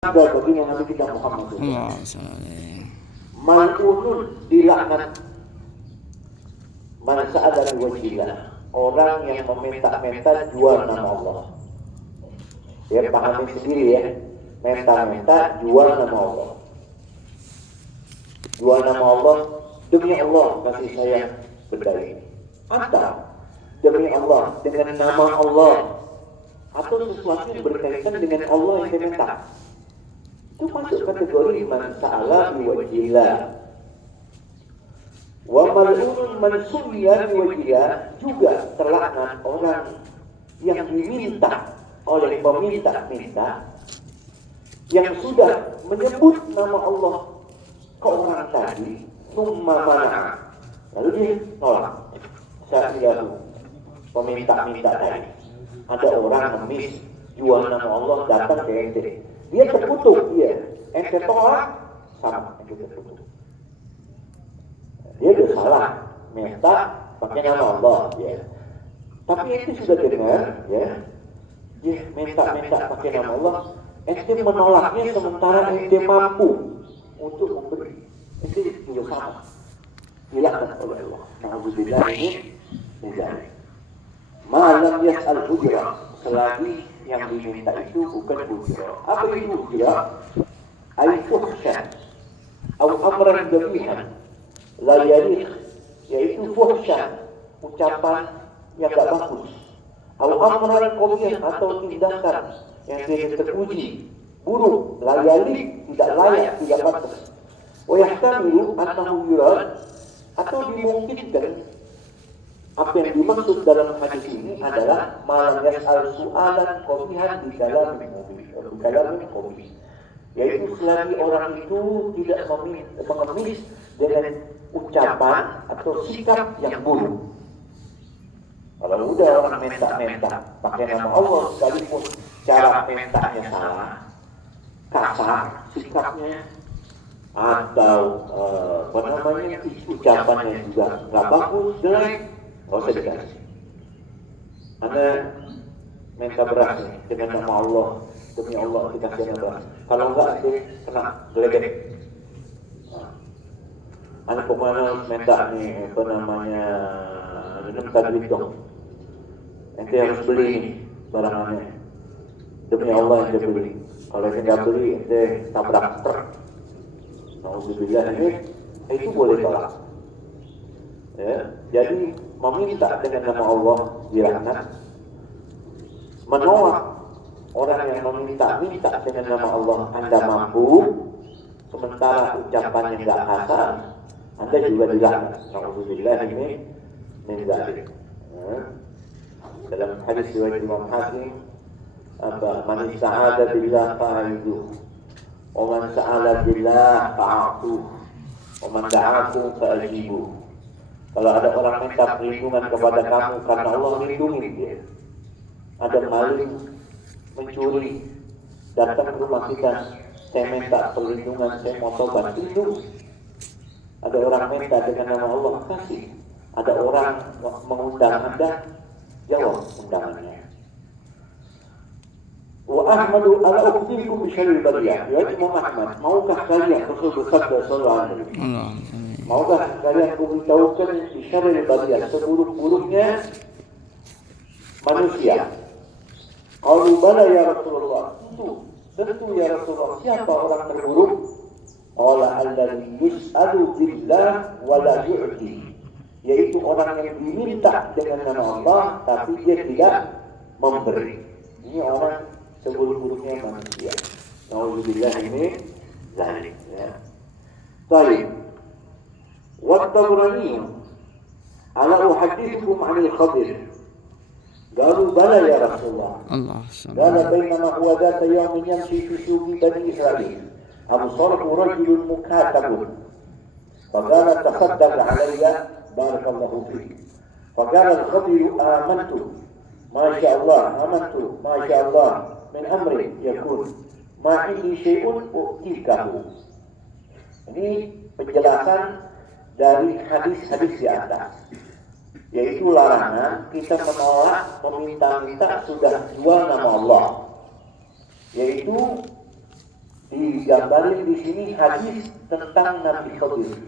Bagi Nabi kita Muhammad mal'unun dilaknat man sa'ala biwajhillah, orang yang meminta-minta jual nama Allah. Ya pahami sendiri ya, minta-minta jual nama Allah. Jual nama Allah, demi Allah kasih saya benda ini, atau demi Allah dengan nama Allah, atau sesuatu yang berkaitan dengan Allah yang saya minta. Itu masuk kategori man sa'ala biwajhillah. Wa mal'unun man su'ila biwajhillah, juga terlaknat orang yang diminta oleh peminta-minta yang sudah menyebut nama Allah ke orang tadi, summa mana, lalu dia nolak. Saya peminta-minta tadi, ada orang ngemis jual nama Allah, datang ke ente, dia terkutuk, ente tolak, sama ente terkutuk. Dia udah salah minta pakai nama Allah, tapi ente sudah dengar, minta pakai nama Allah, ente menolaknya sementara ente mampu untuk memberi, ente juga sama dilaknat oleh Allah. Na'udzubillah ini menjadi malam yas'al hujrah, selagi yang diminta itu bukan hujrah. Apa itu hujrah? Ay fuhsyan atau amran dabihan la yaliq, yaitu fuhsyan, ucapan yang tak bagus, atau amran qabih, atau tindakan yang tidak terpuji, buruk, la yaliq, tidak layak, tidak pantas. Wa yahtamilu annahu yurad, atau dimungkinkan apa yang dimaksud dalam hadis ini adalah malam yas'al su'alan qabihan di dalam qabi, yaitu selagi orang itu tidak mengemis dengan ucapan atau sikap yang buruk. Kalau udah orang minta pakai nama Allah, sekalipun cara mintanya salah, kasar sikapnya, atau ucapannya juga nggak bagus, jelek, nggak usah dikasih. Anda minta beras dengan nama Allah, demi Allah dikasih nama beras. Kalau enggak itu kena geledek. Anda pokoknya minta nih minum duit dong. Ente harus beli nih barangannya, demi Allah ente beli. Kalau ente nggak beli, ente tabrak truk. Na'udzubillah, itu boleh tolak. Jadi meminta dengan nama Allah dilaknat, menolak orang yang meminta dengan nama Allah Anda mampu, sementara ucapannya nggak kasar, Anda juga dilaknat. Na'udzubillah ini menjadi. Dalam hadis riwayat Imam Hakim, man ista'adha billah fa'iduh, wa man sa'ala billah fa'atuh, wa man da'akum fa'ajibuh. Kalau ada orang minta perlindungan kepada kamu karena Allah melindungi dia. Ada maling mencuri datang ke rumah kita, saya minta perlindungan, saya mau tobat, lindungi. Ada orang minta dengan nama Allah, kasih. Ada orang mengundang Anda, jawab undangannya. Wa ahmadu ala ukhtikum bi syarril bariyah. Ya Imam Ahmad, maukah kalian Rasul bersabda sallallahu alaihi wasallam, maukah kalian memberitahukan bi syarril bariyah, seburuk-buruknya manusia? Qalu bala ya Rasulullah. Tentu ya Rasulullah. Siapa orang terburuk? Qala alladzi yus'alu billah wa la yu'ti, yaitu orang yang diminta dengan nama Allah tapi dia tidak memberi. Ini orang seburuk-buruknya manusia. Na'udzubillah ini zalik. Baik. Wa Tabrani ala uhaddithukum 'anil Khadir. Qalu bala ya Rasulullah. Qala bainama huwa dhata yawmin yamshi fi suqi bani Israil, absarahu rajulun mukatabun, faqala tasaddaq 'alayya barakallahu fik. Faqala al-Khadir amantu ma sya Allah, min amri yakun ma indi syai'un u'tikahu. Ini penjelasan dari hadis-hadis di atas, yaitu larangan kita menolak meminta-minta sudah jual nama Allah, yaitu digambarin di sini hadis tentang Nabi Khidir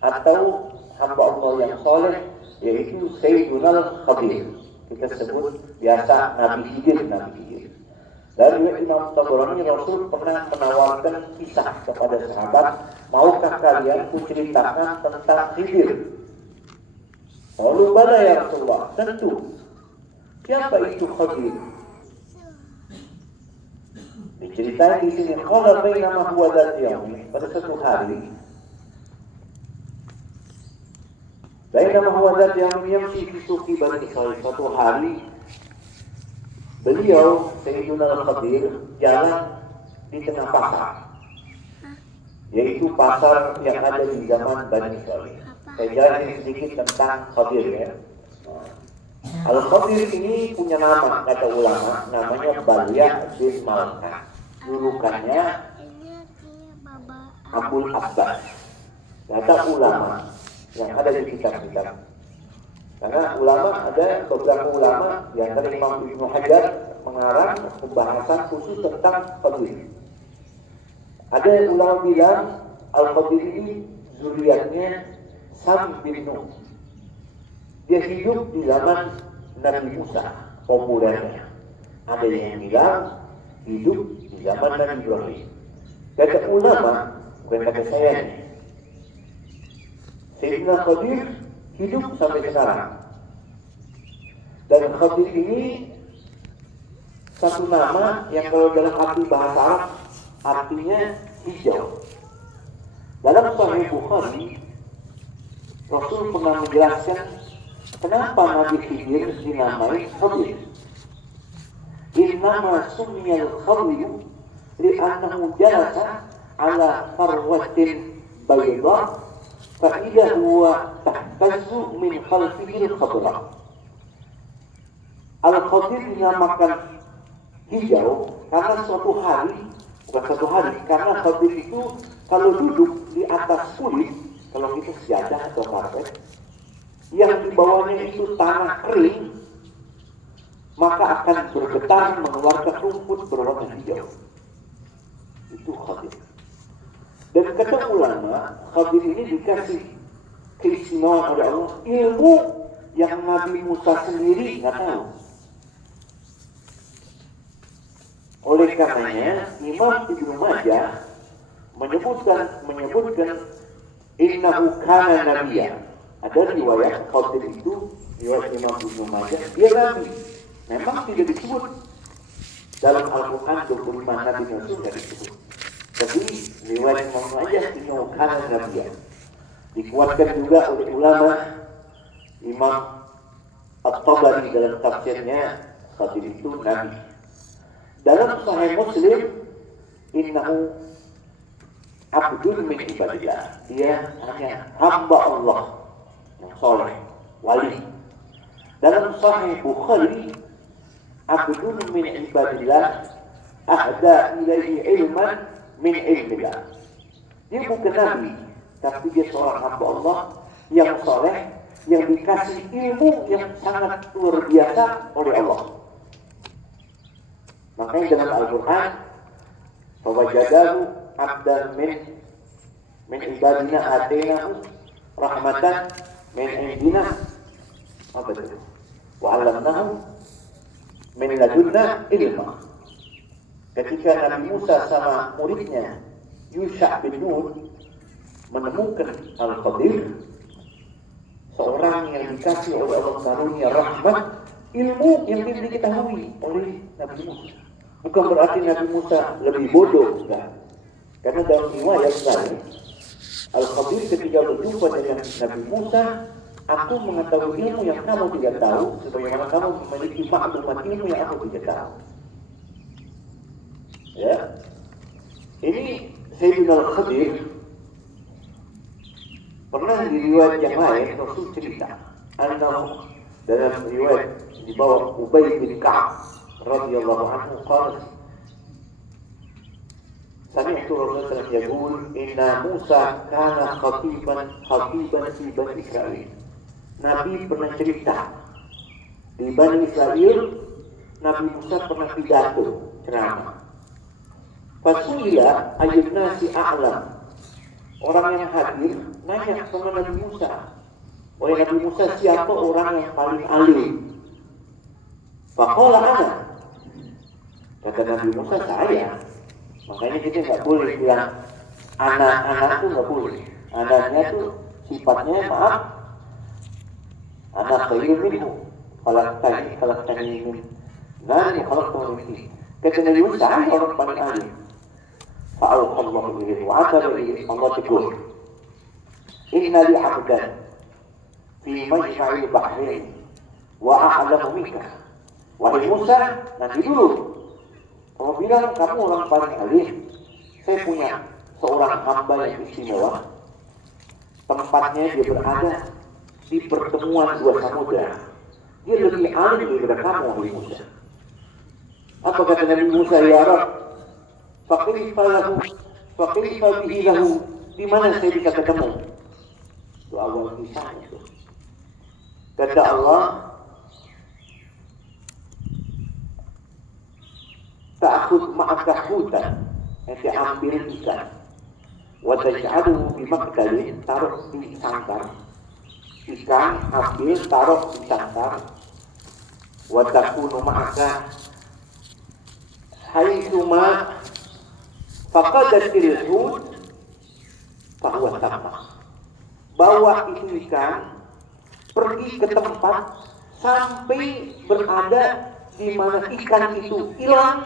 atau hamba Allah yang soleh, yaitu Sayyiduna Khidir. Kita sebut biasa Nabi Khidir. Dari Imam Tabrani, Rasul pernah menawarkan kisah kepada sahabat, maukah kalian kuceritakan tentang Khidir? Lalu bala ya Rasulullah, tentu. Siapa itu Khidir? Diceritain di sini, qala bainama huwa dzat yaumi, pada suatu hari, bainama huwa dzat yaumi yamshi fi suqi Bani Israil, suatu hari beliau Sayyiduna Al-Khidir jalan di tengah pasar, yaitu pasar yang ada di zaman Bani Israil. Saya jelasin sedikit tentang Khidir ya. Al-Khidir ini punya nama, kata ulama, namanya Balya bin Malkan. Julukannya Abul Abbas. Kata ulama yang ada di kitab-kitab. Karena ulama, ada beberapa ulama yang dari Imam Ibnu Hajar mengarang pembahasan khusus tentang Khidir. Ada ulama bilang Al-Khidir ini zuriatnya Sam bin Nuh. Dia hidup di zaman Nabi Musa, populernya. Ada yang bilang hidup di zaman Nabi Ibrahim. Kata ulama, bukan kata saya nih, Sayyidina Khidir hidup sampai sekarang. Dan Khidir ini satu nama yang kalau dalam arti bahasa Arab artinya hijau. Dalam Sahih Bukhari, Rasul pernah menjelaskan kenapa Nabi Khidir dinamai Khidir. Innama summiyal Khidir li'annahu jalasa ala farwatin bayda fa'idha huwa tahtazzu min khalfihi al-khadra. Al-Khidir dinamakan hijau karena suatu hari, bukan suatu hari, karena Khidir itu kalau duduk di atas kulit, kalau kita sejadah atau karpet, yang di bawahnya itu tanah kering, maka akan bergetar mengeluarkan rumput berwarna hijau. Itu Khidir. Dan kata ulama, Khidir ini dikasih keistimewaan oleh Allah, ilmu yang Nabi Musa sendiri nggak tahu. Oleh karenanya, Imam Ibnu Majah menyebutkan innahu kana nabiyya. Ada riwayat Khidir itu, riwayat Imam Ibnu Majah, dia nabi. Memang tidak disebut dalam Al-Quran 25 nabi Rasul tidak disebut. Tapi riwayat Imam Majah innahu kana nabiyya. Dikuatkan juga oleh ulama Imam At-Tabari dalam tafsirnya, Khidir itu nabi. Dalam Sahih Muslim, innahu abdun min ibadillah. Dia hanya hamba Allah yang soleh, wali. Dalam Sahih Bukhari, abdun min ibadillah ahda ilaihi ilman min ilmillah. Dia bukan nabi, tapi dia seorang hamba Allah yang soleh, yang dikasih ilmu yang sangat luar biasa oleh Allah. Makanya dalam Al-Quran, fawajadahu abdan min ibadina atainahu rahmatan min indina, apa itu? Wa 'allamnahu min ladunna ilma. Ketika Nabi Musa sama muridnya Yusha bin Nun menemukan Al-Khidir, seorang yang dikasih oleh Allah karunia rahmat, ilmu yang tidak diketahui oleh Nabi Musa. Bukan berarti Nabi Musa lebih bodoh, enggak. Karena dalam riwayat lain, Al-Khidir ketika berjumpa dengan Nabi Musa, aku mengetahui ilmu yang kamu tidak tahu, sebagaimana kamu memiliki maklumat ilmu yang aku tidak tahu. Ya, ini Sayyidina Al-Khidir pernah di riwayat yang lain Rasul cerita, annahu dalam riwayat di bawah Ubay bin Ka'ab radhiyallahu anhu qala sami'tu Rasulullah yaqul inna Musa kana khatiban fi Bani Israil. Nabi pernah cerita di Bani Israil, Nabi Musa pernah pidato ceramah. Fasuila ayun nasi a'lam. Orang yang hadir nanya kepada Nabi Musa, wahai Nabi Musa, siapa orang yang paling alim? Faqala ana. Kata Nabi Musa, saya. Makanya kita nggak boleh bilang anak-anak tuh nggak boleh. Anaknya tuh sifatnya maaf. Anak khairun minhu. Khalaqtani min nari khalaqtahu min tin. Kata Nabi Musa, saya orang paling alim. Fa'auha Allahu ilaihi wa ataba ilaihi. Allah tegur, inna li 'abdan fi majma'il bahrain wa a'lamu minka. Wahai Musa, nanti dulu. Kamu bilang kamu orang paling alim. Saya punya seorang hamba yang istimewa. Tempatnya dia berada di pertemuan dua samudra. Dia lebih alim daripada kamu, wahai Musa. Apa kata Nabi Musa, ya Rabb? Faqrifa bihi lahu. Di mana saya bisa ketemu? Itu awal kisah itu. Kata Allah, ta'khud ma'aka hutan, nanti ambil ikan, wa taj'aluhu fi maqtalin, taruh di sangkar. Ikan ambil, taruh di sangkar. Wa takunu ma'aka haitsuma faqadatil hud fahuwa tamma. Bawa itu ikan pergi ke tempat sampai berada di mana ikan itu hilang.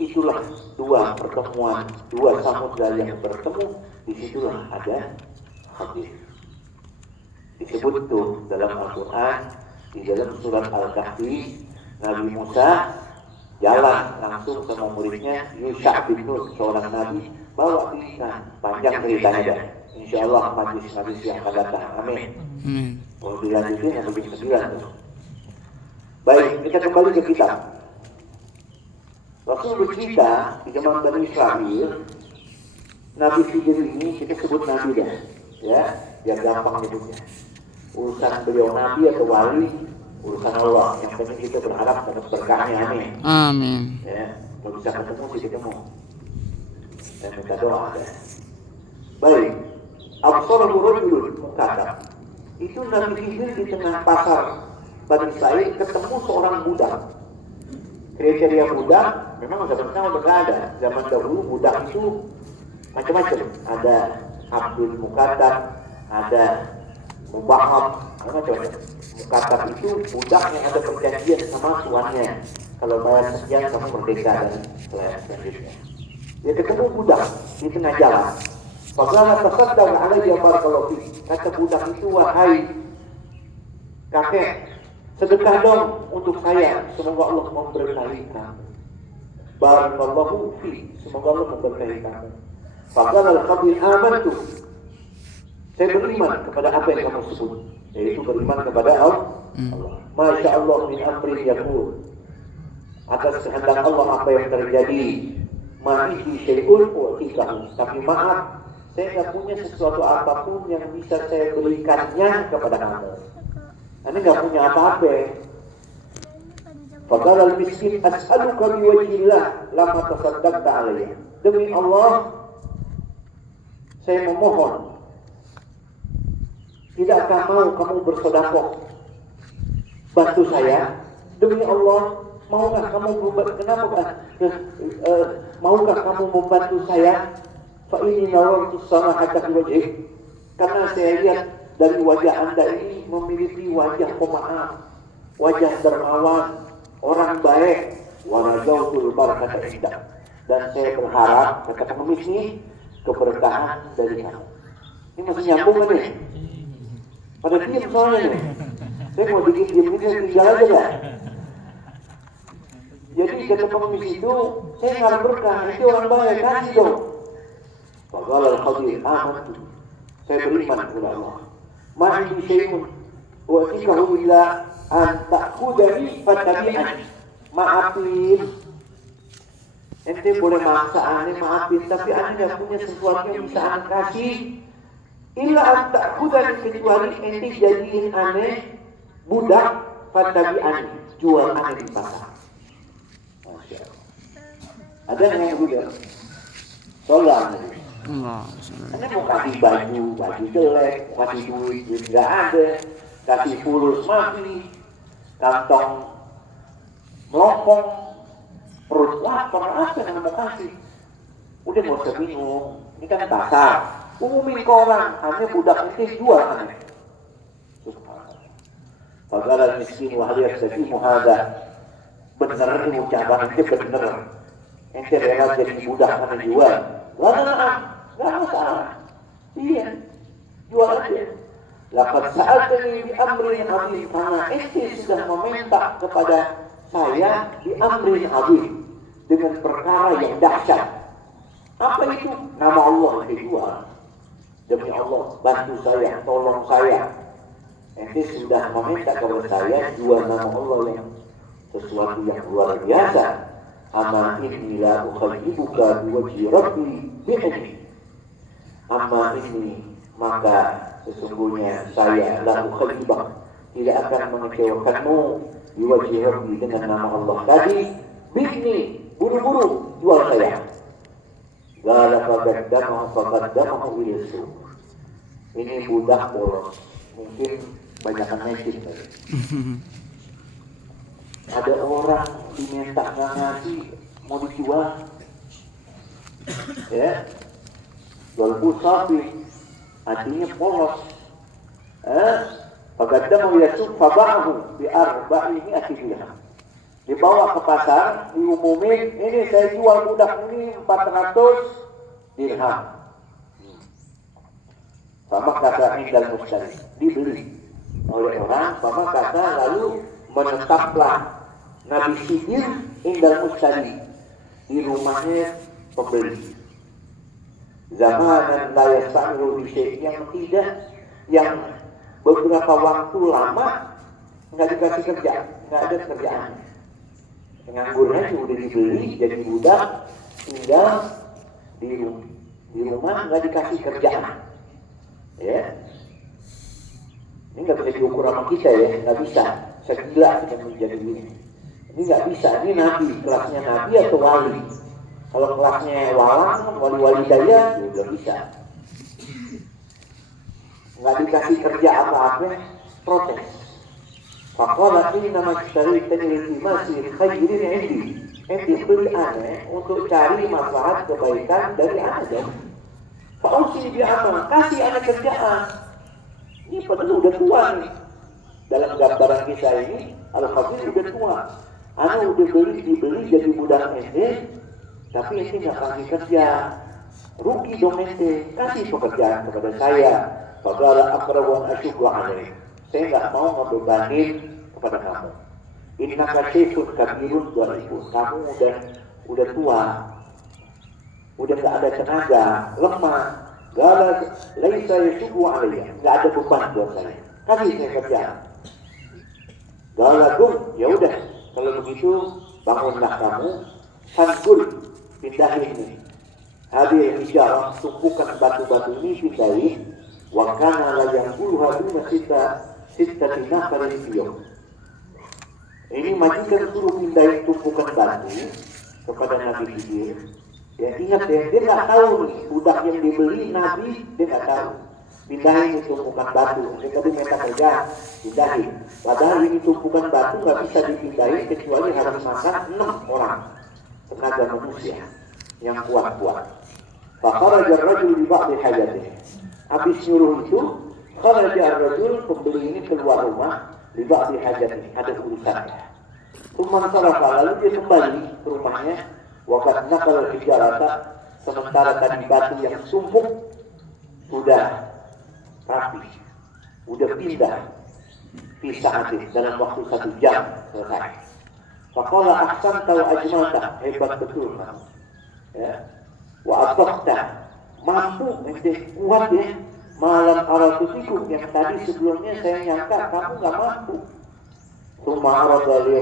Itulah dua pertemuan, dua samudra yang bertemu. Disitulah ada hadis. Disebut tuh dalam Al-Quran, di dalam surat Al-Kahfi, Nabi Musa jalan langsung sama muridnya Yusha bin Nun, seorang nabi, bawa ikan. Panjang ceritanya dah. Insya Allah majlis-majlis yang akan datang. Amin. Kalau dilanjutin yang lebih 9 tuh. Baik, kita kembali ke kitab. Waktu bercerita di zaman Bani Israel, Nabi Khidir ini kita sebut Nabi dah, ya, biar gampang nyebutnya. Urusan beliau Nabi atau wali, urusan Allah. Yang penting kita berharap dapat berkahnya, amin. Amin. Ya, kalau bisa ketemu sih ketemu. Dan minta doa ya. Baik, Absarahu rajulun mukatab. Itu Nabi Khidir di tengah pasar Bani Israel ketemu seorang budak. Kriteria budak memang zaman ada. Zaman dahulu budak itu macam-macam. Ada abdul mukatab, ada mubahab, macam-macam. Mukatab itu budak yang ada perjanjian sama tuannya. Kalau bayar sekian kamu merdeka dan selanjutnya. Dia ketemu budak di tengah jalan. Faqala tasaddaq alayya barakallahu fi. Kata budak itu, wahai kakek, sedekah dong untuk saya, semoga Allah memberkahi kamu. Barakallahu fi, semoga Allah memberkahi kamu. Faqala al-khabir amantu. Saya beriman kepada apa yang kamu sebut, yaitu beriman kepada Allah. Masya Allah min amrin yakun. Atas kehendak Allah apa yang terjadi. Ma'ihi syai'un wa'tikahu. Tapi maaf, saya tidak punya sesuatu apapun yang bisa saya berikannya kepada kamu. Anda nggak punya apa-apa. Faqala al-miskin as'aluka biwajhillah lama tasaddaqta alayya. Demi Allah, saya memohon, tidakkah mau kamu bersedekah bantu saya? Demi Allah, maukah kamu maukah kamu membantu saya? Fa inni nawartu samahata fi wajhik. Karena saya lihat dari wajah Anda ini memiliki wajah pemaaf, wajah dermawan, orang baik. Wa rajautul barakata indak. Dan saya berharap, kata pengemis ini, keberkahan dari kamu. Ini masih nyambung kan nih? Pada diam soalnya nih. Saya mau bikin diam ini, saya tinggal aja lah. Jadi kata pengemis itu, saya nggak berkah, itu orang baik, kasih dong. Faqala al-khabir amantu. Saya beriman kepada Allah. Ma'indi syai'un wa'tikahu illa an ta'khudani fattabi'ani. Maafin. Ente boleh maksa aneh, maafin, tapi aneh gak punya sesuatu yang bisa aneh kasih. Illa an ta'khudani, kecuali ente jadiin aneh budak, fattabi'ani, jual aneh di pasar. Masya Allah. Ada yang budak? dolar. Allah. Anda mau kasih baju jelek, kasih duit nggak ada, kasih fulus mati, kantong melopong, perut lapar, apa yang mau kasih? Udah nggak usah bingung, ini kan pasar, umumin ke orang, hanya budak itu jual aneh. Faqala miskin wa hal yastaqimu hadha. Bener ini ucapan itu bener. Ente rela jadi budak karena jual. Gak masalah. Iya, jual aja. Laqad sa'altani bi amrin 'azim, karena ente sudah meminta kepada saya di amrin 'azim, dengan perkara yang dahsyat. Apa itu? Nama Allah yang dijual. Demi Allah, bantu saya, tolong saya. Ente sudah meminta kepada saya jual nama Allah yang sesuatu yang luar biasa. Amma inni la ukhayyibuka biwajhi rabbi bi'ani. Amma ini, maka sesungguhnya saya la ukhayyibak, tidak akan mengecewakanmu biwajhi rabbi, dengan nama Allah tadi. Bi'ni, buru-buru jual saya. Gala faqaddamahu ilaysu. Ini budak boros, mungkin banyakkan magic. Ada orang diminta nggak ngasih, mau dijual, ya, jual sapi, artinya polos. Faqaddamahu ilaysu faba'ahu bi arba'ihi dirham. Dibawa ke pasar, diumumin, ini saya jual budak ini 400 dirham. Fama kata indal mustari, dibeli oleh orang. Fama kata lalu menetaplah Nabi Khidir indal mustari, di rumahnya pembeli. Zamanan la yastamiru bi syai', yang beberapa waktu lama nggak dikasih kerja, nggak ada kerjaan. Penganggurnya sudah dibeli jadi budak, tinggal di rumah nggak dikasih kerjaan. Ya, ini nggak bisa diukur sama kita ya, nggak bisa. Segila kita menjadi ini nggak bisa. Ini nabi, kelasnya nabi atau wali. Kalau kelasnya walang, wali-wali daya, ya nggak bisa. Nggak dikasih kerja apa-apa, protes. Faqala inna mashtari'tani iltimasi khairin 'indi. Ente beli aneh untuk cari maslahat kebaikan dari aneh dong. Fa'usi bi'amal, kasih aneh kerjaan. Ini padahal udah tua nih. Dalam gambaran kita ini, Al-Khadir udah tua. Aneh udah dibeli jadi budak ente, tapi ente nggak kasih kerja. Rugi dong ente, kasih pekerjaan kepada saya. Faqala aqrabu an asyukru 'alaik. Saya nggak mau ngebebanin kepada kamu. Innaka syaikhun kabirun dharifun. Kamu udah tua, udah nggak ada tenaga, lemah. Gala laisa yasubu alayya, nggak ada beban buat saya. Kasih saya kerjaan. Gala gum, ya udah. Kalau begitu bangunlah kamu, sangkul, pindahin ini. Hadir hijarah, tumpukan batu-batu ini pindahin. Wa kana la yanquluha duna sittati nafarin fiyum. Ini majikan suruh pindahin tumpukan batu kepada Nabi Khidir. Ya ingat ya, dia nggak tahu nih budak yang dibeli Nabi, dia nggak tahu. Pindahin tumpukan batu. Dia tadi minta kerja, pindahin. Padahal ini tumpukan batu nggak bisa dipindahin kecuali harus makan 6 orang tenaga manusia yang kuat-kuat. Fakharaja ar-rajul li ba'di hajatihi. Habis nyuruh itu, kharaja ar-rajul, pembeli ini keluar rumah, li ba'di hajatihi, ada urusannya. Tsumma sarafa, lalu dia kembali ke rumahnya. Waqad naqala hijarata, sementara tadi batu yang sumpuk sudah rapi, sudah pindah pisah dalam waktu 1 jam selesai. Faqala ahsanta wa ajmalta, hebat betul kamu. Ya. Wa ataqta, mampu, kuat ya. Malam aratusikum, yang tadi sebelumnya saya nyangka kamu nggak mampu. Tsumma arada li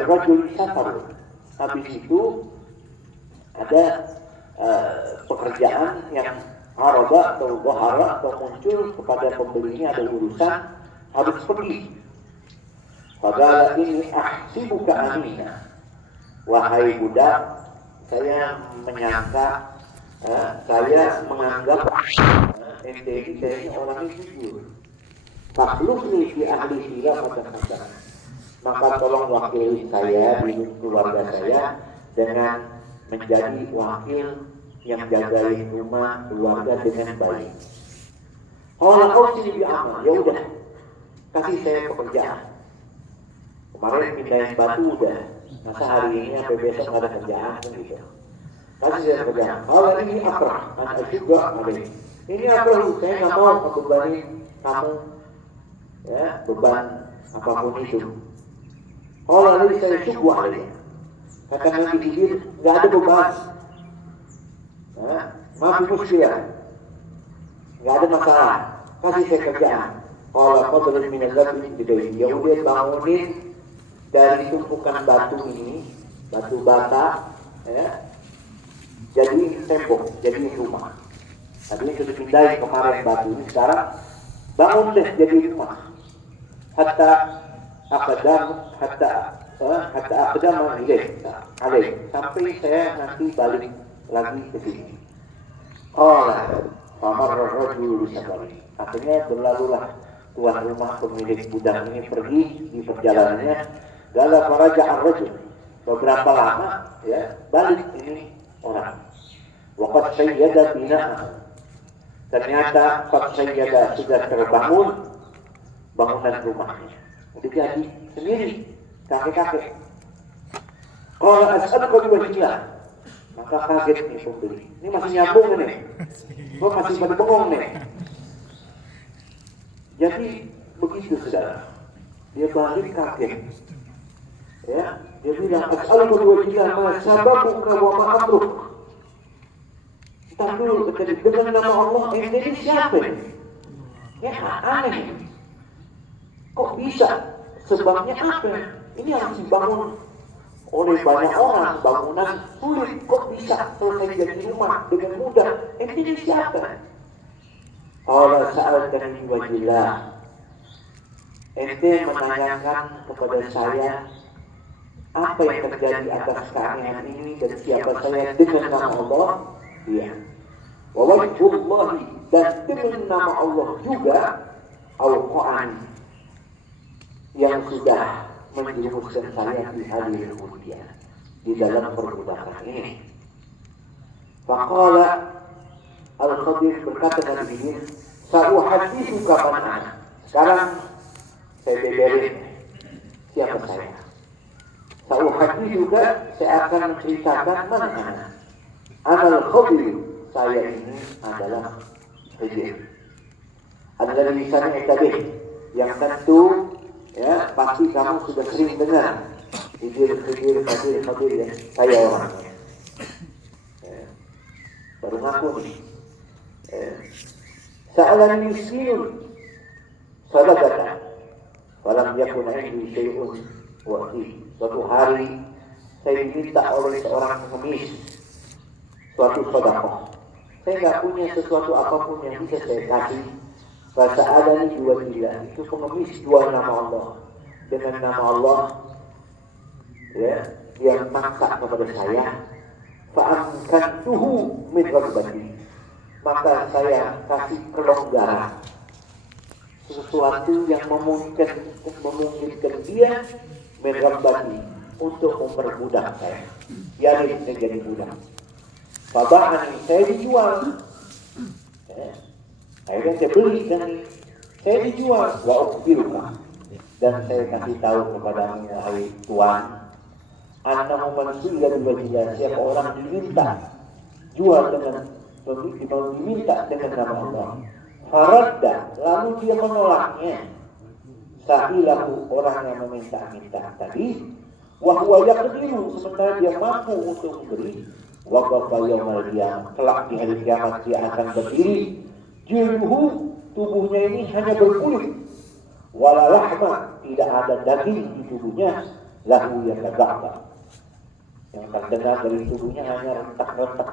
rajul safar. Habis itu ada pekerjaan yang arada atau bahara atau muncul kepada pembeli ini, ada urusan harus pergi. Faqala ini ahsibuka amina. Wahai budak, saya menyangka, saya menganggap ente ini kayaknya orangnya jujur. Taklukni fi ahli sila kata-kata. Maka tolong wakili saya di keluarga saya dengan menjadi wakil yang jagain rumah keluarga dengan baik. Kalau kau sini amal, ya udah kasih saya pekerjaan. Kemarin pindahin batu udah, masa hari ini sampai besok nggak ada kerjaan kan gitu. Kasih saya pekerjaan. Kalau ini akrah, anda juga ada. Ini akrah, saya nggak mau membebani kamu, ya beban apapun itu. Kalau ini saya cukup ada. Kata Nabi Khidir, nggak ada beban. Maaf muskilah, nggak ada masalah. Kasih saya kerjaan. Kalau kau berminat gitu, ya udah bangunin dari tumpukan batu ini, batu bata, ya, jadi tembok, jadi rumah. Tadi sudah dipindahin kemarin batu ini, sekarang bangun deh jadi rumah. Hatta akadam alaih, sampai saya nanti balik lagi ke sini. Famarrajul sabari. Akhirnya berlalulah tuan rumah pemilik gudang ini pergi di perjalanannya. Dalam meraja ar-rajul, beberapa lama ya balik ini orang. Waqad sayyada bina'ah. Ternyata qad sayyada sudah terbangun bangunan rumahnya. Udah jadi sendiri, kakek-kakek. Qala as'aluka biwajhillah. Maka kaget nih pembeli. Ini masih nyambung nih. Kok masih pada bengong nih. Jadi begitu saudara. Dia balik kaget. Ya, dia bilang as'aluka biwajhillah ma sababuka wa ma amruk. Tapi dengan nama Allah ini siapa nih? Ya aneh. Kok bisa? Sebabnya apa? Ini harus dibangun oleh banyak orang, bangunan sulit. Kok bisa selesai jadi rumah dengan mudah? Ini siapa? Allah sa'alkan biwajhillah. Ente menanyakan kepada saya apa yang terjadi atas keanehan ini dan siapa saya dengan nama Allah. Iya. Wa wajhullahi, dan dengan nama Allah juga Al-Quran yang sudah menjerumuskan saya di hari kemudian di dalam perbudakan ini. Faqala Al-Khadir, berkata Nabi ini, sa'uhadithuka man ana. Sekarang saya beberin siapa saya. Sa'uhadithuka, saya akan menceritakan man ana. Al-Khadir, saya ini adalah Khidir. Adalah lisannya tadi yang tentu ya pasti kamu sudah sering dengar Khidir ya, saya orangnya. Baru ngaku nih. Sa'alani miskinun sadaqatan falam yakun 'indi syai'un wa'ti. Suatu hari saya diminta oleh seorang pengemis suatu sedekah. Saya nggak punya sesuatu apapun yang bisa saya kasih. Fasa'alani biwajhillah, itu pengemis jual nama Allah. Dengan nama Allah ya, yang maksa kepada saya. Fa'amkantuhu min rabbati, maka saya kasih kelonggaran, sesuatu yang memungkinkan dia min rabbati, untuk mempermudah saya. Biarin saya jadi mudah. Faba'ani, saya dijual. Akhirnya saya beli dan saya dijual. Wa ukhbiruka, dan saya kasih tahu kepadamu wahai tuan, annahu man su'ila biwajhillah, siapa orang diminta jual dengan diminta dengan nama Allah, faradda, lalu dia menolaknya, sahilahu, orang yang meminta-minta tadi, wa huwa yaqdiru, sementara dia mampu untuk memberi, wa qafa yaumal qiyamah, kelak di hari kiamat dia akan berdiri, jilhu, tubuhnya ini hanya berkulit, wala lahma, tidak ada daging di tubuhnya, lahu yatagabba, yang terdengar dari tubuhnya hanya rentak-rentak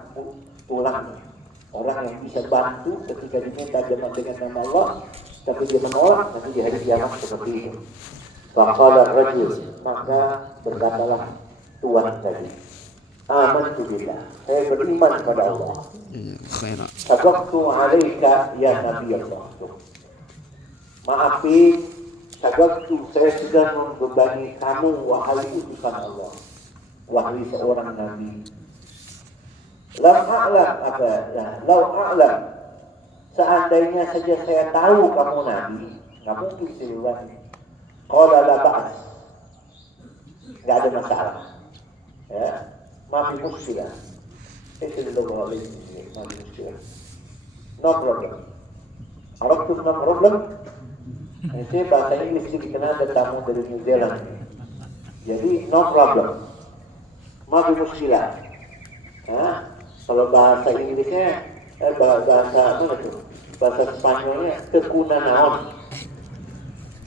tulangnya. Orang yang bisa bantu ketika diminta dengan nama Allah, tapi dia menolak, nanti di hari kiamat seperti itu. Faqala rajul, maka berkatalah tuan tadi, Amantu billah, saya beriman kepada Allah. Khairah. Sadaqtu alaika ya Nabi Allah. Maafin, sadaqtu, saya sudah membebani kamu wahai utusan Allah, wahai seorang Nabi. Lam a'lam apa? Lau a'lam, seandainya saja saya tahu kamu Nabi, nggak mungkin saya bebani. Qala la ba'as, nggak ada masalah. Ya. ما في مشكلة. ايش اللي دوروا عليه؟ ما في مشكلة. No problem. عرفتوا no problem؟ Itu bahasa Inggris dikenal ada tamu dari New Zealand. Jadi no problem. Ma fi muskilah. Ya, kalau bahasa Inggrisnya bahasa apa itu? Bahasa Spanyolnya tekuna naon.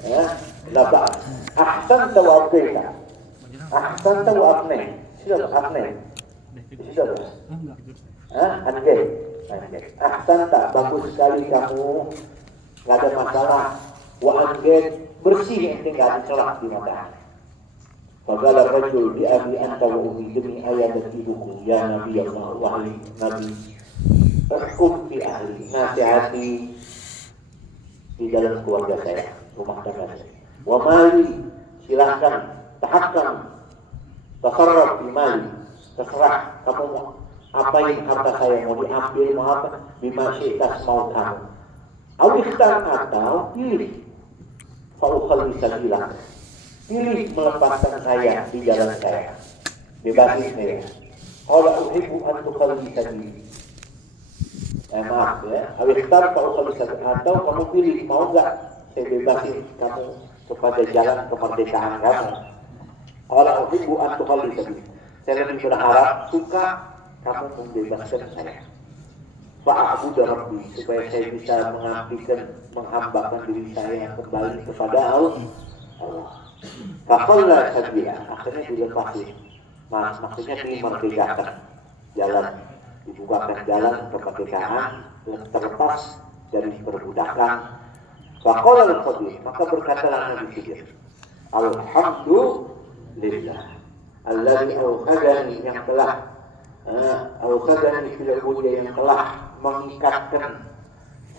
Ya, labas. Ahsanta wa abqaita. Ahsanta wa abqaita. Sudah Ahmed, sudah. Anjay. Ahsan tak, bagus sekali kamu, nggak ada masalah. Wa anjay, bersih ente, nggak ada celah di mata. Faqala rajul bi abi anta wa ummi, demi ayah dan ibuku, ya Nabi Allah, wahai Nabi. Hukum fi ahli, nasihati di dalam keluarga saya, rumah tangga saya. Wa mali, silahkan, tahakkan. Tasarraf di mali, terserah kamu mau apain harta saya, mau diambil mau apa, bimasyitas mau kamu. Awistan atau pilih, faukhali sabilah, pilih melepaskan saya di jalan saya, bebasin saya. Kalau uhibbu an tukhali sabili, maaf ya, awistan faukhali sabilah, atau kamu pilih mau nggak saya bebasin kamu kepada jalan kemerdekaan kamu. Kalau ibu atau kali tadi, saya lebih berharap suka kamu membebaskan saya. Pak Abu Rabbi, supaya saya bisa menghambakan diri saya kembali kepada Allah. Kafalah saja, akhirnya dilepasin. Maksudnya dimerdekakan jalan, dibukakan jalan kemerdekaan, terlepas dari perbudakan. Faqala al-Qadir, maka berkatalah Nabi Khidir, Alhamdulillah, alladzi auqadani, yang telah auqadani fil ubudiyah, yang telah mengikatkan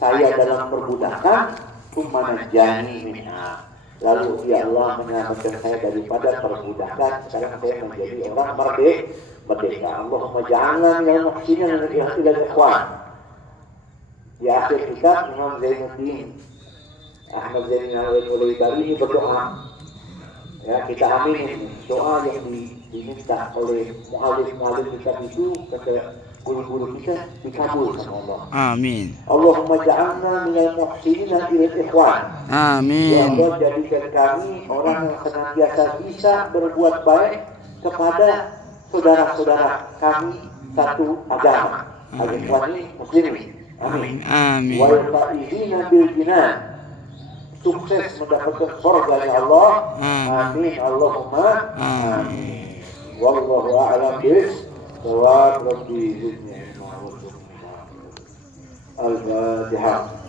saya dalam perbudakan, tumanajani minha, lalu ya Allah menyelamatkan saya daripada perbudakan, sekarang saya menjadi orang merdeka. Allahumma ja'alna minal muhsinin ilal ikhwan. Di akhir kitab Imam Zainuddin Ahmad Zainal Abidin ini berdoa. Ya, kita amin doa yang diminta oleh mu'alif kitab itu, kata guru-guru kita, dikabul sama Allah. Amin. Allahumma ja'alna minal muhsinin ilal ikhwan. Amin. Ya Allah, jadikan kami orang yang senantiasa bisa berbuat baik kepada saudara-saudara kami satu agama. Al-ikhwan ini muslimin. Amin. Amin. Wa yafa'idina bil jinan, sukses mendapatkan surga Allah. Amin. Allahumma amin. Wallahu a'lam bis-shawab. Rabbi zidni ilma warzuqni. Al-Fatihah.